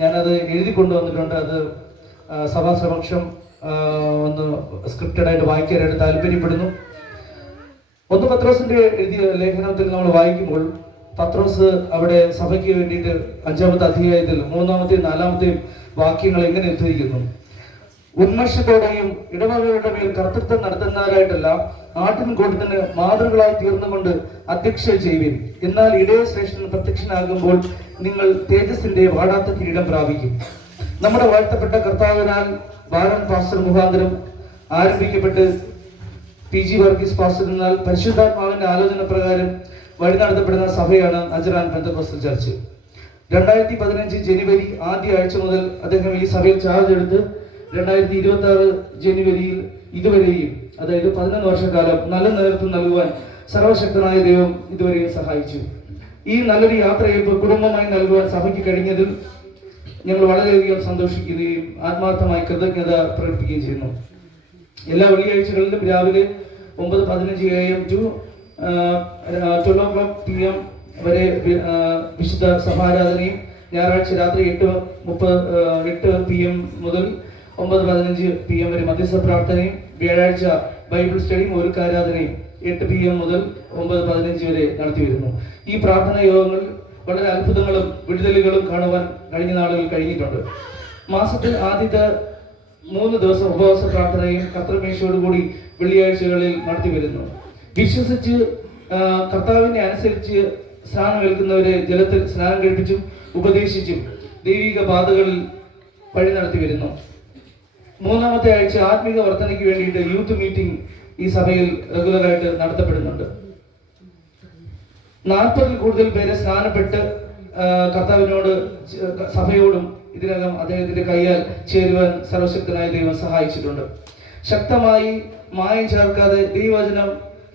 ഞാനത് എഴുതി കൊണ്ടുവന്നിട്ടുണ്ട്. അത് ആ, സഭാ സമക്ഷം ഒന്ന് സ്ക്രിപ്റ്റഡായിട്ട് വായിക്കാനായിട്ട് താല്പര്യപ്പെടുന്നു. ഒന്ന് പത്രോസിന്റെ എഴുതിയ ലേഖനത്തിൽ നമ്മൾ വായിക്കുമ്പോൾ പത്രോസ് അവിടെ സഭയ്ക്ക് വേണ്ടിയിട്ട് അഞ്ചാമത്തെ അധ്യായത്തിൽ മൂന്നാമത്തെയും നാലാമത്തെയും വാക്യങ്ങൾ എങ്ങനെ ഉദ്ധരിക്കുന്നു? ഉന്മേഷത്തോടെയും ഇടവകകളുടെ മേൽ കർത്തൃത്വം നടത്തുന്നവരായിട്ടെല്ലാം ആട്ടിൻകൂട്ടത്തിന് മാതൃകളായി തീർന്നുകൊണ്ട് അധ്യക്ഷ ചെയ്യുവിൻ. എന്നാൽ ഇടയ ശ്രേഷ്ഠൻ പ്രത്യക്ഷനാകുമ്പോൾ നിങ്ങൾ തേജസ്സിന്റെ വാടാത്ത കിരീടം പ്രാപിക്കും. നമ്മുടെ വാഴ്ത്തപ്പെട്ട കർത്താവിനാൽ ബാലൻ പാസ്റ്റർ മുഖാന്തരം ആരംഭിക്കപ്പെട്ട് പി ജി വർഗീസ് പാസ്റ്റർ എന്നാൽ പരിശുദ്ധാത്മാവിന്റെ ആലോചന പ്രകാരം വഴി നടത്തപ്പെടുന്ന സഭയാണ് നജറാൻ പെന്തക്കോസ്റ്റൽ ചർച്ച്. രണ്ടായിരത്തി പതിനഞ്ച് ജനുവരി ആദ്യ ആഴ്ച മുതൽ അദ്ദേഹം ഈ സഭയിൽ ചാർജ് എടുത്ത് രണ്ടായിരത്തി ഇരുപത്തി ആറ് ജനുവരിയിൽ ഇതുവരെയും അതായത് പതിനൊന്ന് വർഷക്കാലം നല്ല നേതൃത്വം നൽകുവാൻ സർവശക്തനായ ദൈവം ഇതുവരെയും സഹായിച്ചു. ഈ നല്ലൊരു യാത്രയെ കുടുംബമായി നൽകുവാൻ സഭയ്ക്ക് കഴിഞ്ഞതിൽ ഞങ്ങൾ വളരെയധികം സന്തോഷിക്കുകയും ആത്മാർത്ഥമായി കൃതജ്ഞത പ്രകടിപ്പിക്കുകയും ചെയ്യുന്നു. എല്ലാ വെള്ളിയാഴ്ചകളിലും രാവിലെ ഒമ്പത് പതിനഞ്ച് A M to twelve o'clock P M വരെ വിശുദ്ധ സഭാരാധനയും ഞായറാഴ്ച രാത്രി എട്ട് മുപ്പത് എട്ട് പി എം മുതൽ ഒമ്പത് പതിനഞ്ച് പി എം വരെ മധ്യസ്ഥ പ്രാർത്ഥനയും വ്യാഴാഴ്ച ബൈബിൾ സ്റ്റഡിയും ഒരു കാരാധനയും എട്ട് പി എം മുതൽ ഒമ്പത് പതിനഞ്ച് വരെ നടത്തി വരുന്നു. ഈ പ്രാർത്ഥന യോഗങ്ങൾ വളരെ അത്ഭുതങ്ങളും വിടുതലുകളും കാണുവാൻ കഴിഞ്ഞ നാളുകൾ കഴിഞ്ഞിട്ടുണ്ട്. മാസത്തിൽ ആദ്യത്തെ മൂന്ന് ദിവസം ഉപവാസ പ്രാർത്ഥനയും കത്രമേശയോടുകൂടി വെള്ളിയാഴ്ചകളിൽ നടത്തി വരുന്നു. വിശ്വസിച്ച് കർത്താവിനെ അനുസരിച്ച് സ്നാനം ഏൽക്കുന്നവരെ ജലത്തിൽ സ്നാനം കഴിപ്പിച്ചും ഉപദേശിച്ചും ദൈവിക പാതകളിൽ വഴി നടത്തി വരുന്നു. മൂന്നാമത്തെ ആഴ്ച ആത്മീക വർധനയ്ക്ക് വേണ്ടിയിട്ട് യൂത്ത് മീറ്റിംഗ് ഈ സഭയിൽ റെഗുലറായിട്ട് നടത്തപ്പെടുന്നുണ്ട്. നാൽപ്പതിൽ കൂടുതൽ പേരെ സ്നാനപ്പെട്ട് കർത്താവിനോട് സഭയോടും ഇതിനകം അദ്ദേഹത്തിന്റെ കയ്യാൽ ചേരുവാൻ സർവശക്തനായ ദൈവം സഹായിച്ചിട്ടുണ്ട്. ശക്തമായി മായം ചേർക്കാതെ ദൈവവചനം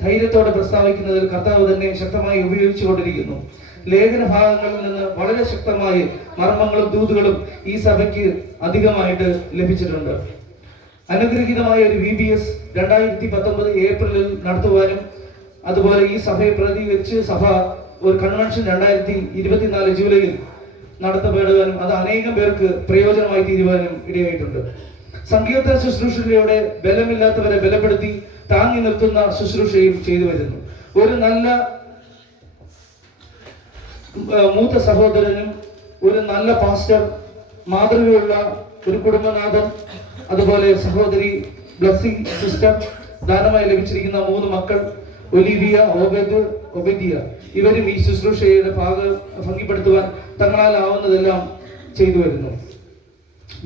ധൈര്യത്തോടെ പ്രസ്താവിക്കുന്നതിൽ കർത്താവ് തന്നെ ശക്തമായി ഉപയോഗിച്ചുകൊണ്ടിരിക്കുന്നു. ലേഖന ഭാഗങ്ങളിൽ നിന്ന് വളരെ ശക്തമായി മർമ്മങ്ങളും ദൂതുകളും ഈ സഭയ്ക്ക് അധികമായിട്ട് ലഭിച്ചിട്ടുണ്ട്. അനുഗ്രഹീതമായ ഒരു വി ബി എസ് രണ്ടായിരത്തി പത്തൊമ്പത് ഏപ്രിലിൽ നടത്തുവാനും അതുപോലെ ഈ സഭയെ പ്രതികരിച്ച് സഭ ഒരു കൺവെൻഷൻ രണ്ടായിരത്തി ഇരുപത്തിനാല് ജൂലൈയിൽ നടത്തപ്പെടുവാനും അത് അനേകം പേർക്ക് പ്രയോജനമായി തീരുവാനും ഇടയായിട്ടുണ്ട്. സംഗീത ശുശ്രൂഷയിലൂടെ ബലമില്ലാത്തവരെ ബലപ്പെടുത്തി താങ്ങി നിർത്തുന്ന ശുശ്രൂഷയും ചെയ്തു വരുന്നു. ഒരു നല്ല മൂത്ത സഹോദരനും ഒരു നല്ല പാസ്റ്റർ മാതൃകയുള്ള ഒരു കുടുംബനാഥൻ അതുപോലെ സഹോദരി ബ്ലസ്സിംഗ് സിസ്റ്റർ ദാനമായി ലഭിച്ചിരിക്കുന്ന മൂന്ന് മക്കൾ ഒലിവിയ ഓബദ് ഒബദിയ. ഇവരും ഈ ശുശ്രൂഷയുടെ ഭാഗ ഭംഗിപ്പെടുത്തുവാൻ തങ്ങളാലാവുന്നതെല്ലാം ചെയ്തു വരുന്നു.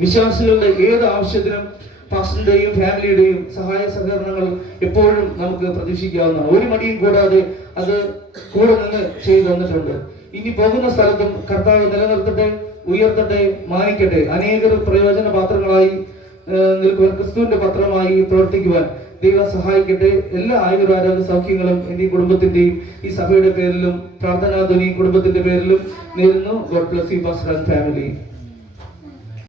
വിശ്വാസികളുടെ ഏത് ആവശ്യത്തിനും പാസ്റ്ററിന്റെയും ഫാമിലിയുടെയും സഹായ സഹകരണങ്ങൾ എപ്പോഴും നമുക്ക് പ്രതീക്ഷിക്കാവുന്നതാണ്. ഒരു മടിയും കൂടാതെ അത് കൂടെ നിന്ന് ചെയ്തു തന്നിട്ടുണ്ട്. ഇനി പോകുന്ന സ്ഥലത്തും കർത്താവ് നിലനിർത്തട്ടെ ഉയർത്തട്ടെ മാനിക്കട്ടെ. അനേകർ പ്രയോജന പാത്രങ്ങളായി നിൽക്കുവാൻ ക്രിസ്തുവിന്റെ പത്രമായി പ്രവർത്തിക്കുവാൻ ദൈവം സഹായിക്കട്ടെ. എല്ലാ ആയുരാരോഗ്യ സൗഖ്യങ്ങളും എന്റെ ഈ കുടുംബത്തിന്റെയും ഈ സഭയുടെ പേരിലും പ്രാർത്ഥനാ ധ്വനി കുടുംബത്തിന്റെ പേരിലും നേരുന്നു. God bless you family.